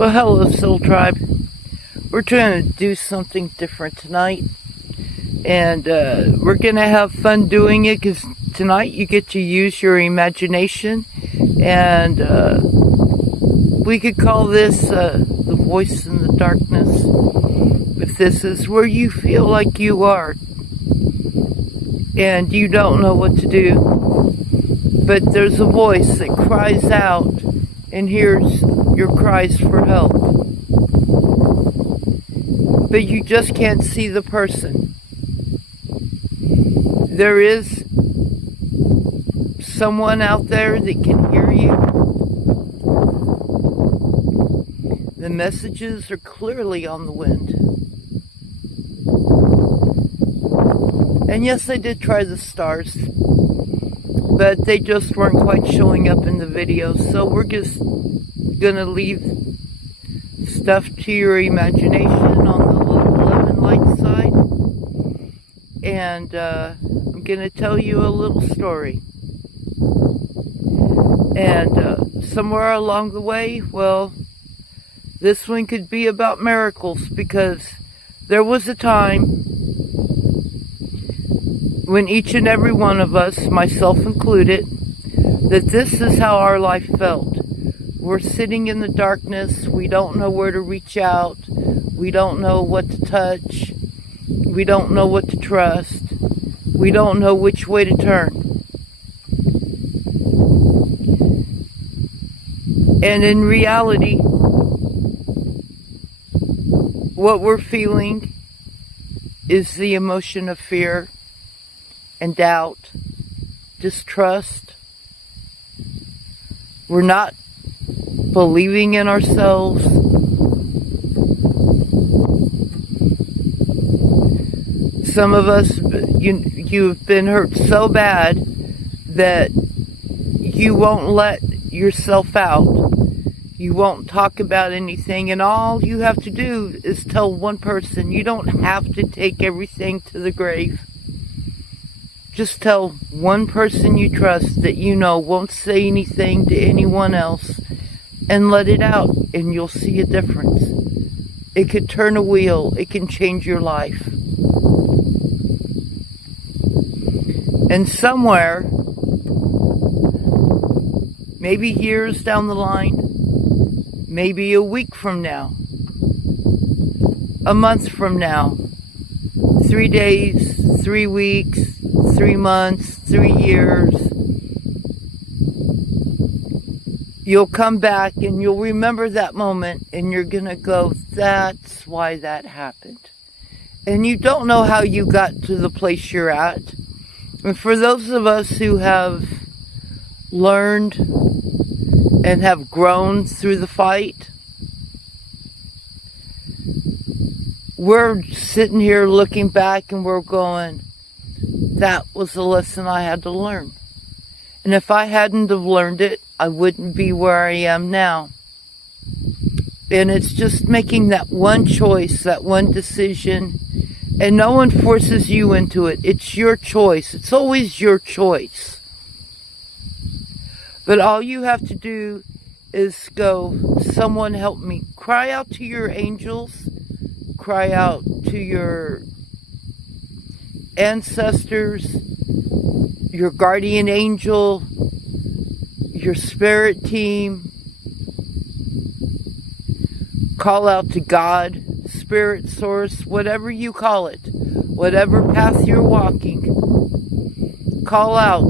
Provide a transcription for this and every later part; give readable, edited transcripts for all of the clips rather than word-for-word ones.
Well, hello, Soul Tribe. We're trying to do something different tonight. And we're going to have fun doing it because tonight you get to use your imagination. And we could call this the voice in the darkness. If this is where you feel like you are and you don't know what to do, but there's a voice that cries out and hears your cries for help. But you just can't see the person. There is someone out there that can hear you. The messages are clearly on the wind. And yes, I did try the stars, but they just weren't quite showing up in the video. So we're just gonna leave stuff to your imagination on the little 11 light side. And I'm gonna tell you a little story. And somewhere along the way, well, this one could be about miracles, because there was a time when each and every one of us, myself included, that this is how our life felt. We're sitting in the darkness. We don't know where to reach out. We don't know what to touch. We don't know what to trust. We don't know which way to turn. And in reality, what we're feeling is the emotion of fear and doubt, distrust. We're not believing in ourselves. Some of us, you've been hurt so bad that you won't let yourself out. You won't talk about anything, and all you have to do is tell one person. You don't have to take everything to the grave. Just tell one person you trust that you know won't say anything to anyone else, and let it out, and you'll see a difference. It could turn a wheel. It can change your life. And somewhere, maybe years down the line, maybe a week from now, a month from now, 3 days, 3 weeks, 3 months, 3 years, you'll come back and you'll remember that moment, and you're going to go, that's why that happened. And you don't know how you got to the place you're at. And for those of us who have learned and have grown through the fight, we're sitting here looking back and we're going, that was the lesson I had to learn. And if I hadn't have learned it, I wouldn't be where I am now. And it's just making that one choice, that one decision, and no one forces you into it. It's your choice. It's always your choice. But all you have to do is go, someone help me. Cry out to your angels. Cry out to your ancestors, your guardian angel, your spirit team. Call out to God, spirit source, whatever you call it, whatever path you're walking. Call out,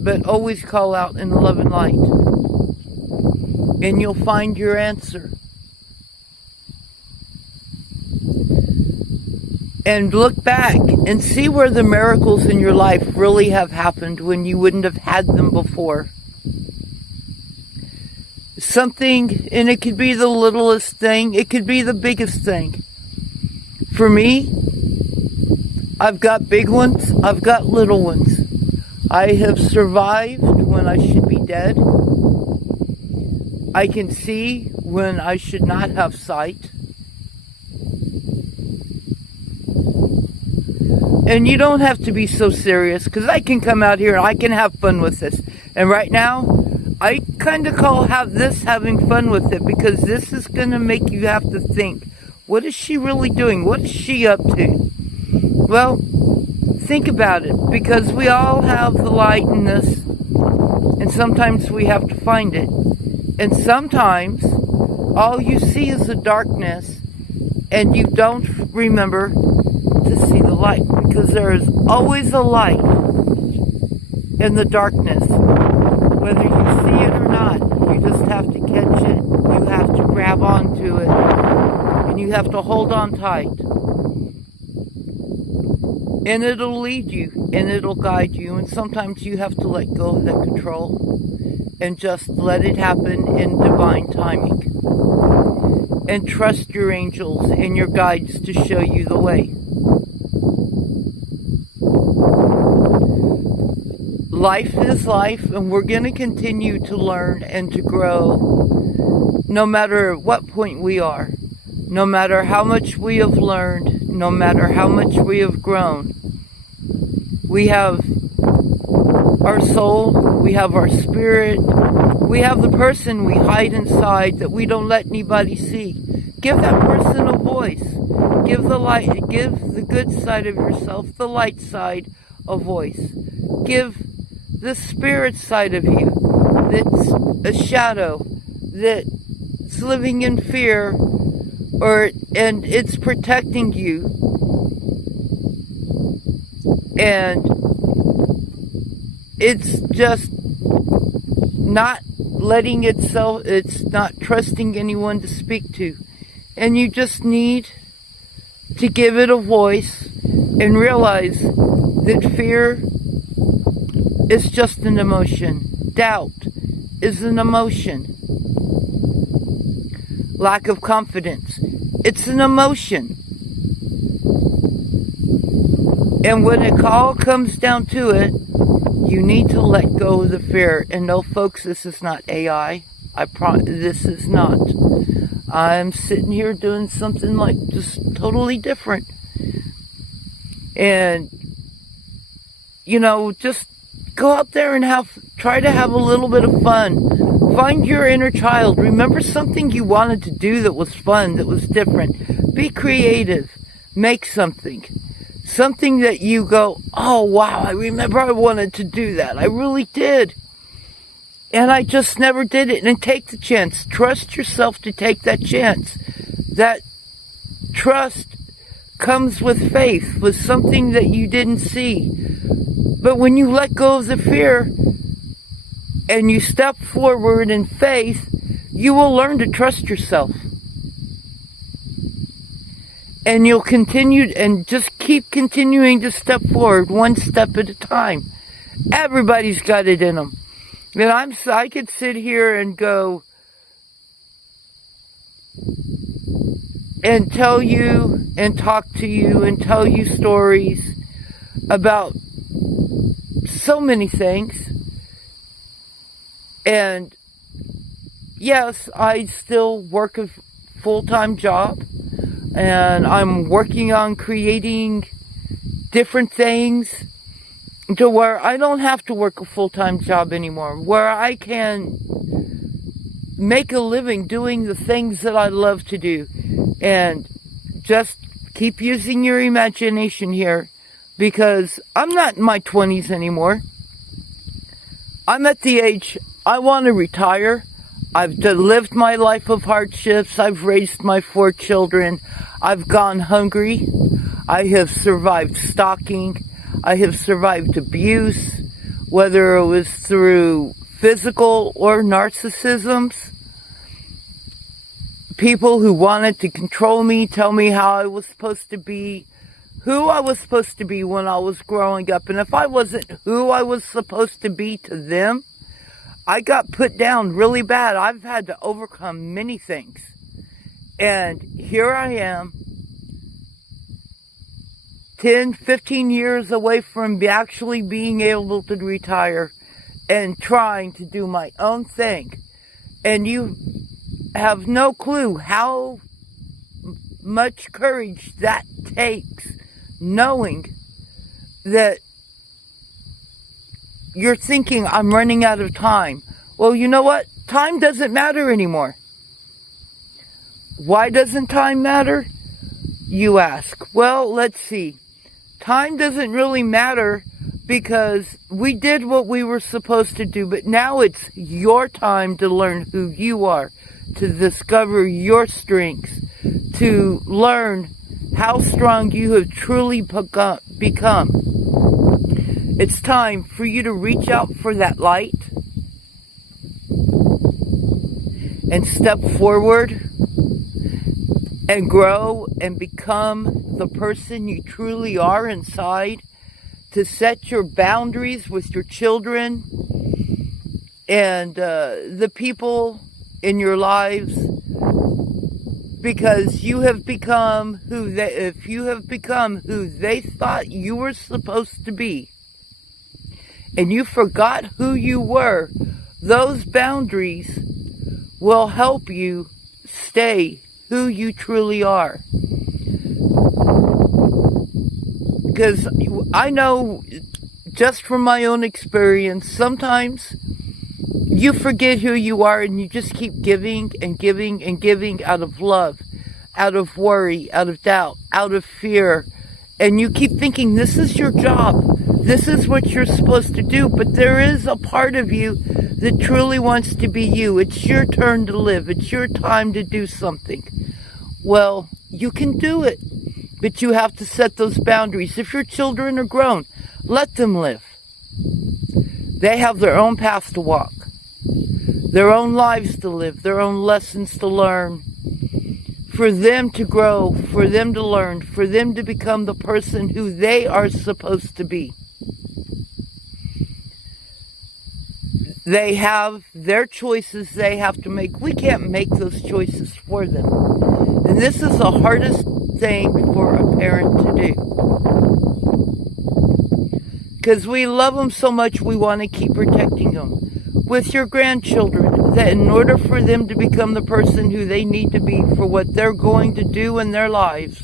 but always call out in love and light, and you'll find your answer. And look back and see where the miracles in your life really have happened when you wouldn't have had them before. Something, and it could be the littlest thing, it could be the biggest thing. For me, I've got big ones, I've got little ones. I have survived when I should be dead. I can see when I should not have sight. And you don't have to be so serious, because I can come out here and I can have fun with this. And right now, I kind of call having fun with it, because this is going to make you have to think, what is she really doing? What is she up to? Well, think about it, because we all have the light in us, and sometimes we have to find it. And sometimes all you see is the darkness, and you don't remember to see the light, because there is always a light in the darkness. Whether you see it or not, you just have to catch it, you have to grab onto it, and you have to hold on tight. And it'll lead you, and it'll guide you, and sometimes you have to let go of that control and just let it happen in divine timing. And trust your angels and your guides to show you the way. Life is life, and we're going to continue to learn and to grow no matter what point we are, no matter how much we have learned, no matter how much we have grown. We have our soul, we have our spirit, we have the person we hide inside that we don't let anybody see. Give that person a voice. Give the light, give the good side of yourself, the light side, a voice. Give the spirit side of you that's a shadow, that's living in fear, and it's protecting you. And it's just not letting itself, it's not trusting anyone to speak to. And you just need to give it a voice and realize that fear is just an emotion. Doubt is an emotion. Lack of confidence, it's an emotion. And when it all comes down to it, you need to let go of the fear. And no, folks, this is not AI. This is not. I'm sitting here doing something like just totally different. And, you know, just go out there and try to have a little bit of fun. Find your inner child. Remember something you wanted to do that was fun, that was different. Be creative. Make something. Something that you go, oh wow, I remember I wanted to do that. I really did. And I just never did it. And take the chance. Trust yourself to take that chance. That trust comes with faith, with something that you didn't see. But when you let go of the fear and you step forward in faith, you will learn to trust yourself. And you'll continue and just keep continuing to step forward one step at a time. Everybody's got it in them. And I could sit here and go and tell you and talk to you and tell you stories about so many things. And yes, I still work a full-time job. And I'm working on creating different things to where I don't have to work a full-time job anymore. Where I can make a living doing the things that I love to do. And just keep using your imagination here. Because I'm not in my 20s anymore. I'm at the age I want to retire. I've lived my life of hardships. I've raised my 4 children. I've gone hungry. I have survived stalking. I have survived abuse, whether it was through physical or narcissisms. People who wanted to control me, tell me how I was supposed to be, who I was supposed to be when I was growing up. And if I wasn't who I was supposed to be to them, I got put down really bad. I've had to overcome many things. And here I am, 10, 15 years away from actually being able to retire and trying to do my own thing. And you have no clue how much courage that takes, knowing that you're thinking, I'm running out of time. Well, you know what? Time doesn't matter anymore. Why doesn't time matter? You ask. Well, let's see. Time doesn't really matter because we did what we were supposed to do, but now it's your time to learn who you are, to discover your strengths, to learn how strong you have truly become. It's time for you to reach out for that light and step forward and grow and become the person you truly are inside, to set your boundaries with your children and the people in your lives, because you have become if you have become who they thought you were supposed to be, and you forgot who you were, those boundaries will help you stay who you truly are. Because I know, just from my own experience, sometimes you forget who you are and you just keep giving and giving and giving out of love, out of worry, out of doubt, out of fear. And you keep thinking this is your job. This is what you're supposed to do. But there is a part of you that truly wants to be you. It's your turn to live. It's your time to do something. Well, you can do it. But you have to set those boundaries. If your children are grown, let them live. They have their own path to walk, their own lives to live, their own lessons to learn, for them to grow, for them to learn, for them to become the person who they are supposed to be. They have their choices they have to make. We can't make those choices for them. And this is the hardest thing for a parent to do. Because we love them so much, we want to keep protecting them. With your grandchildren, that in order for them to become the person who they need to be for what they're going to do in their lives,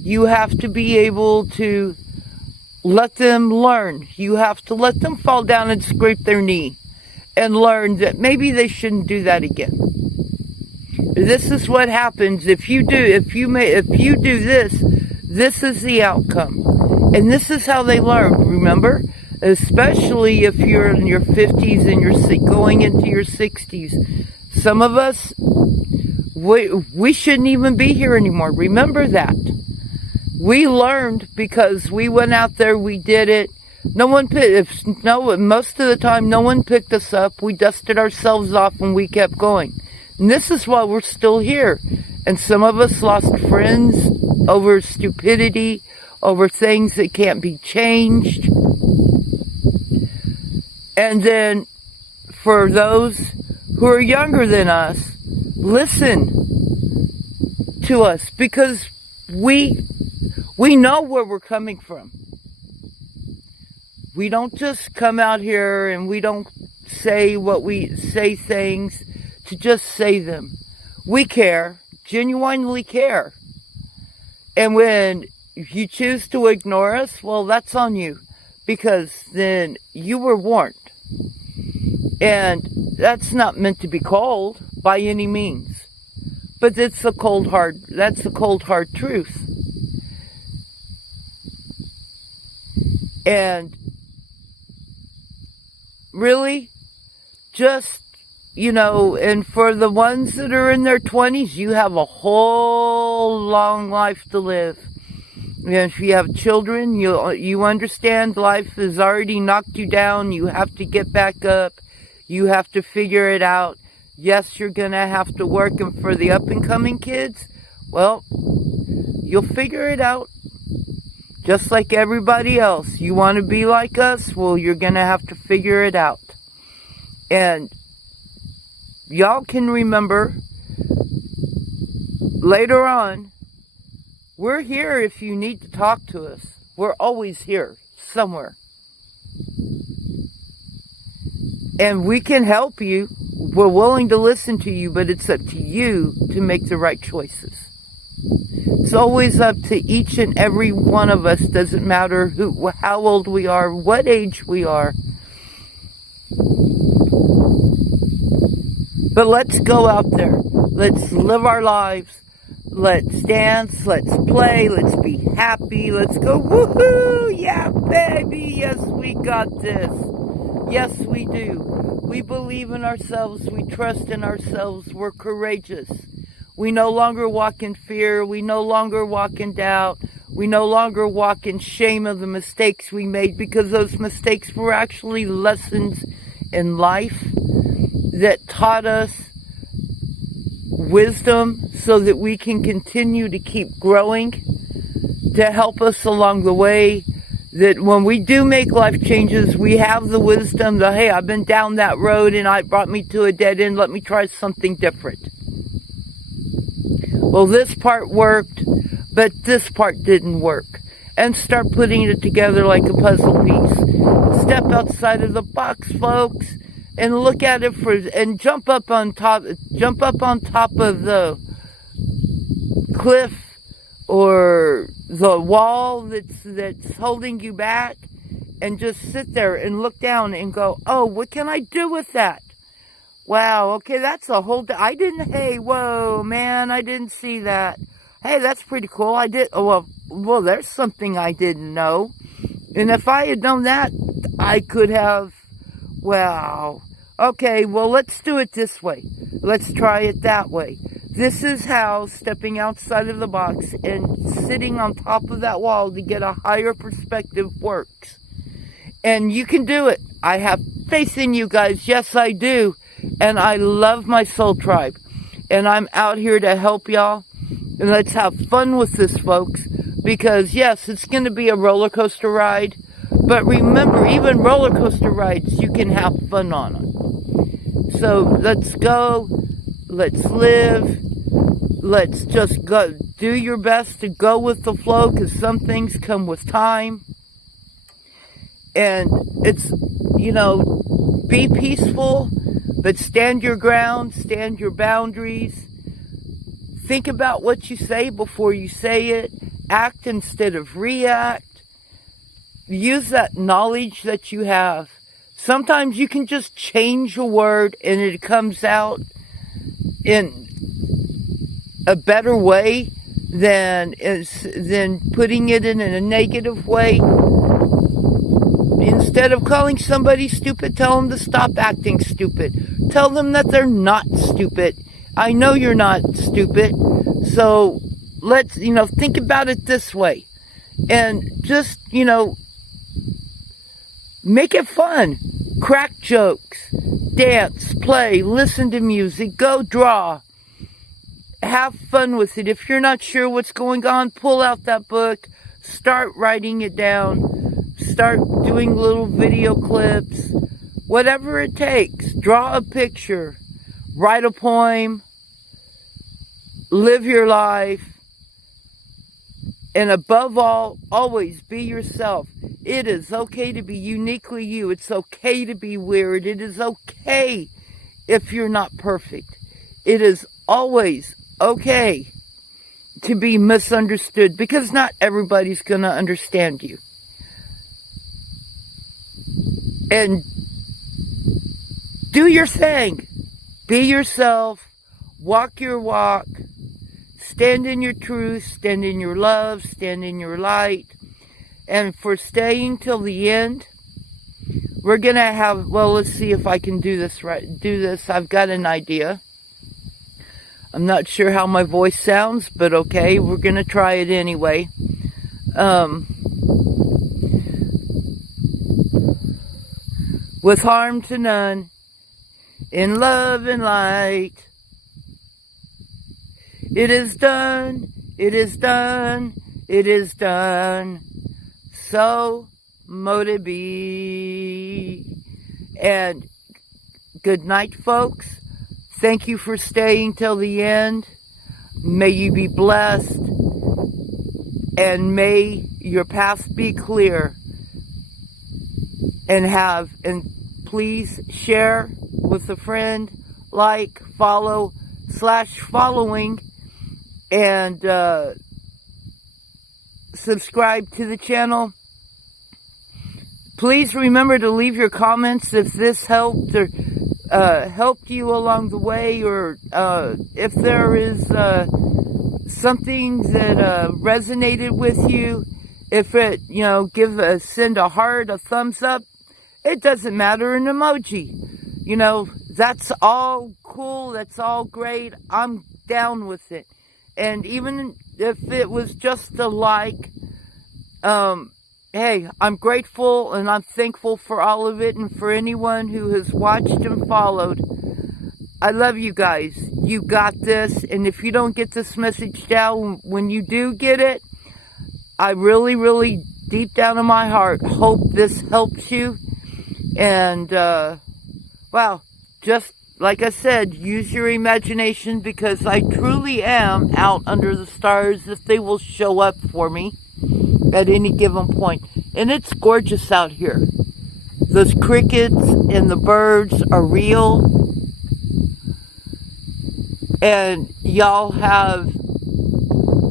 you have to be able to let them learn. You have to let them fall down and scrape their knee and learn that maybe they shouldn't do that again. This is what happens if you do this. This is the outcome, and this is how they learn. Remember, especially if you're in your 50s and you're going into your 60s. Some of us, we shouldn't even be here anymore. Remember that. We learned because we went out there. We did it. Most of the time, no one picked us up. We dusted ourselves off and we kept going. And this is why we're still here. And some of us lost friends over stupidity, over things that can't be changed. And then for those who are younger than us, listen to us, because we know where we're coming from. We don't just come out here and we don't say things to just say them. We care, genuinely care. And when you choose to ignore us, well, that's on you, because then you were warned. And that's not meant to be cold by any means. But that's the cold hard truth. And really, just, and for the ones that are in their 20s, you have a whole long life to live. And if you have children, you understand life has already knocked you down. You have to get back up. You have to figure it out. Yes, you're going to have to work. And for the up-and-coming kids, well, you'll figure it out. Just like everybody else. You want to be like us? Well, you're going to have to figure it out. And y'all can remember, later on, we're here if you need to talk to us. We're always here, somewhere. And we can help you. We're willing to listen to you, but it's up to you to make the right choices. It's always up to each and every one of us. Doesn't matter how old we are, what age we are. But let's go out there. Let's live our lives. Let's dance. Let's play. Let's be happy. Let's go woohoo! Yeah, baby. Yes, we got this. Yes, we do. We believe in ourselves. We trust in ourselves. We're courageous. We no longer walk in fear. We no longer walk in doubt. We no longer walk in shame of the mistakes we made, because those mistakes were actually lessons in life that taught us wisdom so that we can continue to keep growing, to help us along the way, that when we do make life changes, we have the wisdom that, hey, I've been down that road and it brought me to a dead end. Let me try something different. Well, this part worked, but this part didn't work. And start putting it together like a puzzle piece. Step outside of the box, folks, and look at it and jump up on top of the cliff or the wall that's holding you back, and just sit there and look down and go, oh, what can I do with that? Wow, okay, that's a whole, hey, whoa, man, I didn't see that. Hey, that's pretty cool. Well, there's something I didn't know. And if I had known that, I could have, wow. Okay, well, let's do it this way. Let's try it that way. This is how stepping outside of the box and sitting on top of that wall to get a higher perspective works. And you can do it. I have faith in you guys. Yes, I do. And I love my soul tribe. And I'm out here to help y'all. And let's have fun with this, folks. Because, yes, it's going to be a roller coaster ride. But remember, even roller coaster rides, you can have fun on them. So let's go. Let's live. Let's just go. Do your best to go with the flow, because some things come with time. And it's, be peaceful, but stand your ground, stand your boundaries. Think about what you say before you say it. Act instead of react. Use that knowledge that you have. Sometimes you can just change a word and it comes out in a better way than putting it in a negative way. Instead of calling somebody stupid, tell them to stop acting stupid. Tell them that they're not stupid. I know you're not stupid. So let's, think about it this way. And just, make it fun. Crack jokes. Dance. Play. Listen to music. Go draw. Have fun with it. If you're not sure what's going on, pull out that book. Start writing it down. Start doing little video clips. Whatever it takes. Draw a picture. Write a poem. Live your life. And above all, always be yourself. It is okay to be uniquely you. It's okay to be weird. It is okay if you're not perfect. It is always okay to be misunderstood, because not everybody's going to understand you. And do your thing. Be yourself. Walk your walk. Stand in your truth. Stand in your love. Stand in your light. And for staying till the end, we're going to have, let's see if I can do this right. I've got an idea. I'm not sure how my voice sounds, but okay, we're going to try it anyway. With harm to none, in love and light. It is done, it is done, it is done. So mote it be. And good night, folks. Thank you for staying till the end. May you be blessed. And may your path be clear. And please share with a friend, like, follow, /following, and subscribe to the channel. Please remember to leave your comments if this helped, helped you along the way, or if there is something that resonated with you, if it, send a heart, a thumbs up, it doesn't matter, an emoji. That's all cool, that's all great, I'm down with it. And even if it was just a like, hey, I'm grateful and I'm thankful for all of it, and for anyone who has watched and followed. I love you guys. You got this. And if you don't get this message down, when you do get it, I really, really, deep down in my heart, hope this helps you. And, wow, just like I said, use your imagination, because I truly am out under the stars if they will show up for me at any given point. And it's gorgeous out here. Those crickets and the birds are real. And y'all have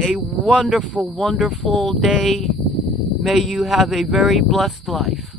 a wonderful, wonderful day. May you have a very blessed life.